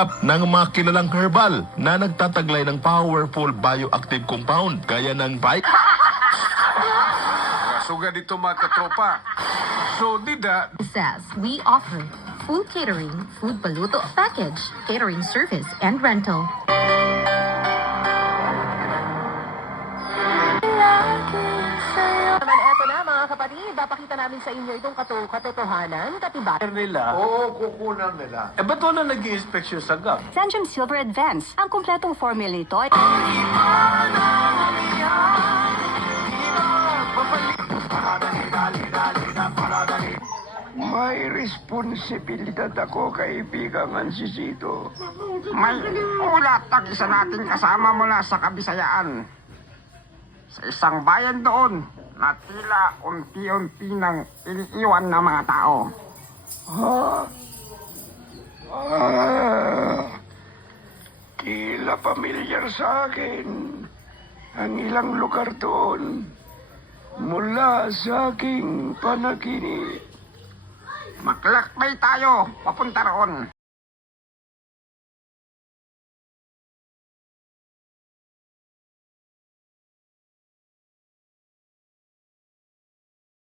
pagsisikap ng mga kilalang herbal na nagtataglay ng powerful bioactive compound gaya ng Suga dito mga katropa. So, dida, Says we offer food catering, food baluto package, catering service, and rental. Naman eto na mga kapatid, papakita namin sa inyo itong katotohanan, katibayan. nila. Oo, kukunan nila. Eh, ba't wala nag-i-inspection sa GAP? Sanjum Silver Advance. Ang kumpletong formula nito ay May responsibilidad ako, kaibigan Sisito. May ulat ang isa nating kasama mula sa Kabisayaan. Sa isang bayan doon na tila unti-unti nang iniiwan ng mga tao. Tila pamilyar sa akin ang ilang lugar doon mula sa aking panaginip. Maglakbay tayo papunta roon.